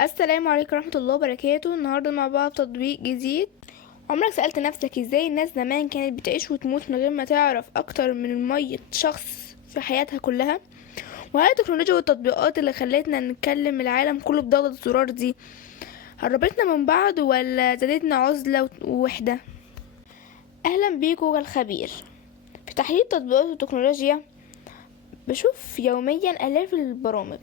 السلام عليكم ورحمة الله وبركاته. النهاردة مع بعض تطبيق جديد. عمرك سألت نفسك ازاي الناس زمان كانت بتعيش وتموت من غير ما تعرف اكتر من 100 شخص في حياتها كلها؟ وهل التكنولوجيا والتطبيقات اللي خلتنا نتكلم العالم كله بضغطة الزرار دي قربتنا من بعض ولا زادتنا عزلة ووحدة؟ اهلا بيكم الخبير في تحليل التطبيقات والتكنولوجيا. بشوف يوميا آلاف البرامج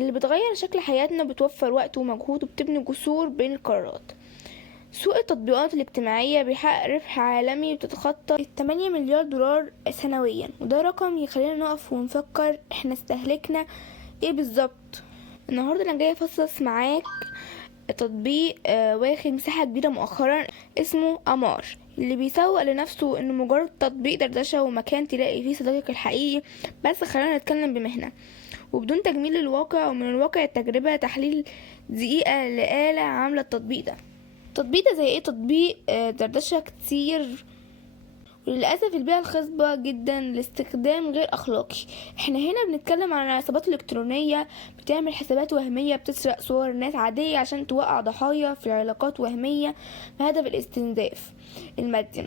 اللي بتغير شكل حياتنا، بتوفر وقت ومجهود وبتبني جسور بين القارات. سوق التطبيقات الاجتماعية بيحقق ربح عالمي بتتخطى 8 مليار دولار سنويا، وده رقم يخلينا نقف ونفكر احنا استهلكنا ايه بالظبط. النهاردة انا جاية افصص معاك تطبيق واخد مساحة كبيرة مؤخرا، اسمه أمار، اللي بيسوق لنفسه انه مجرد تطبيق دردشة ومكان تلاقي فيه صديقك الحقيقي. بس خلينا نتكلم بمهنة وبدون تجميل للواقع، ومن الواقع التجربة تحليل دقيقة لآلة عاملة التطبيق ده. التطبيق ده زي ايه؟ تطبيق دردشة كتير، وللأسف البيئة الخصبة جدا لاستخدام غير أخلاقي. احنا هنا بنتكلم عن العصابات الإلكترونية بتعمل حسابات وهمية بتسرق صور ناس عادية عشان توقع ضحايا في علاقات وهمية بهدف الاستنزاف المادي.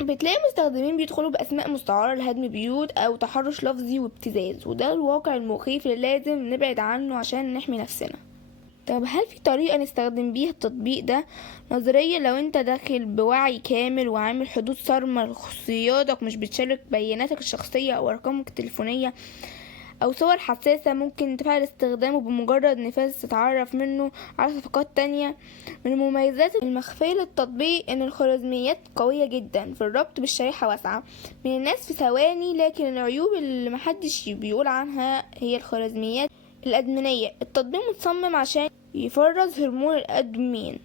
بتلاقي مستخدمين بيدخلوا بأسماء مستعارة لهدم بيوت أو تحرش لفظي وابتزاز، وده الواقع المخيف اللي لازم نبعد عنه عشان نحمي نفسنا. طب هل في طريقة نستخدم بيها التطبيق ده؟ نظريا لو انت داخل بوعي كامل وعامل حدود صارمة لخصوصياتك، مش بتشارك بياناتك الشخصية او ارقامك التليفونية او صور حساسة، ممكن تفعل استخدامه بمجرد نفاذ تتعرف منه على صفقات تانية. من المميزات المخفية للتطبيق ان الخوارزميات قوية جدا في الربط بالشريحة واسعة من الناس في ثواني، لكن العيوب اللي محدش بيقول عنها هي الخوارزميات الأدمينية. التطبيق متصمم عشان يفرز هرمون الأدومين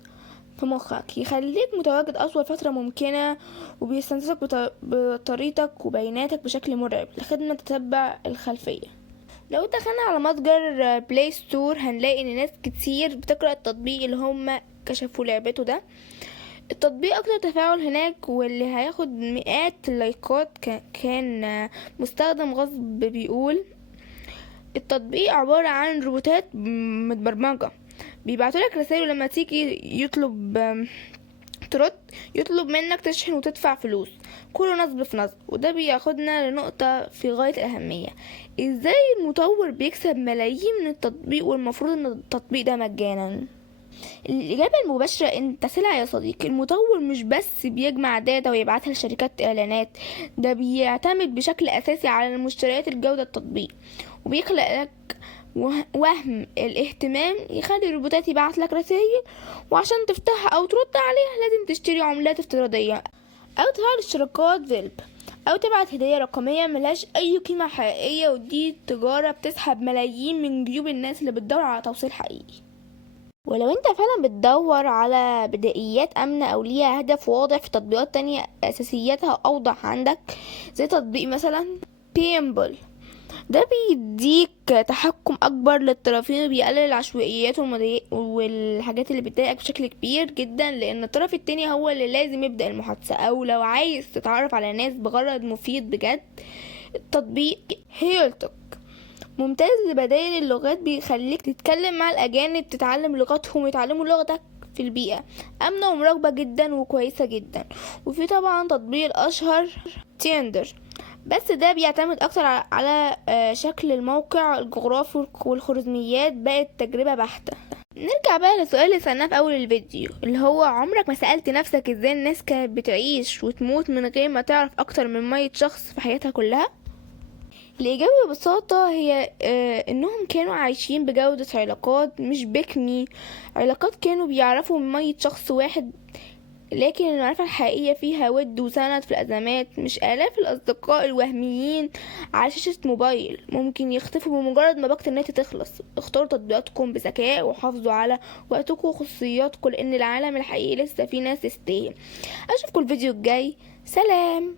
في مخك، يخليك متواجد أطول فترة ممكنة، وبيستنسخ بطريقتك وبياناتك بشكل مرعب لخدمة تتبع الخلفية. لو دخلنا على متجر بلاي ستور هنلاقي ان ناس كتير بتقرأ التطبيق اللي هم كشفوا لعبته ده. التطبيق اكتر تفاعل هناك، واللي هياخد مئات اللايكات كان مستخدم غصب بيقول التطبيق عبارة عن روبوتات متبرمجة بيبعتولك رسائل، ولما تيجي ترد يطلب منك تشحن وتدفع فلوس، كله نصب في نصب. وده بياخدنا لنقطة في غاية الأهمية: ازاي المطور بيكسب ملايين من التطبيق والمفروض ان التطبيق ده مجانا؟ الإجابة المباشرة: انت سلعة يا صديقي. المطور مش بس بيجمع داتا ويبعتها لشركات إعلانات، ده بيعتمد بشكل أساسي على المشتريات الجودة التطبيق، وبيخلق لك وهم الاهتمام يخلي الروبوتات يبعت لك رسائل، وعشان تفتحها أو ترد عليها لازم تشتري عملات افتراضية أو تفعل اشتراكات فيلب أو تبعت هدية رقمية ملهاش أي قيمة حقيقية. ودي تجارة بتسحب ملايين من جيوب الناس اللي بتدور على توصيل حقيقي. ولو انت فعلا بتدور على بدائيات امنة او ليها هدف واضح، في تطبيقات تانية اساسياتها اوضح عندك، زي تطبيق مثلا بيمبل. ده بيديك تحكم اكبر للطرفين، وبيقلل العشوائيات والحاجات اللي بتضايقك بشكل كبير جدا، لان الطرف التاني هو اللي لازم يبدأ المحادثة. او لو عايز تتعرف على ناس بغرض مفيد بجد، التطبيق هيلتوك ممتاز لبدائل اللغات، بيخليك تتكلم مع الأجانب، تتعلم لغتهم ويتعلموا لغتك في البيئة. آمنة ومراقبة جدا وكويسة جدا. وفي طبعا تطبيق الأشهر تيندر، بس ده بيعتمد أكتر على شكل الموقع الجغرافي والخوارزميات، بقت تجربة بحتة. نرجع بقى للسؤال اللي سألناه في أول الفيديو، اللي هو عمرك ما سألت نفسك ازاي الناس كانت بتعيش وتموت من غير ما تعرف أكتر من 100 شخص في حياتها كلها؟ الإجابة ببساطة هي إنهم كانوا عايشين بجودة علاقات مش بكمي. علاقات كانوا بيعرفوا من 100 شخص واحد، لكن المعرفة الحقيقية فيها ود وسند في الأزمات، مش آلاف الأصدقاء الوهميين على شاشة موبايل ممكن يختفوا بمجرد ما باقة النت تخلص. اختاروا تطبيقاتكم بذكاء وحافظوا على وقتكم وخصوصياتكم، لأن العالم الحقيقي لسه فيه ناس تستاهل. أشوفكم الفيديو الجاي، سلام.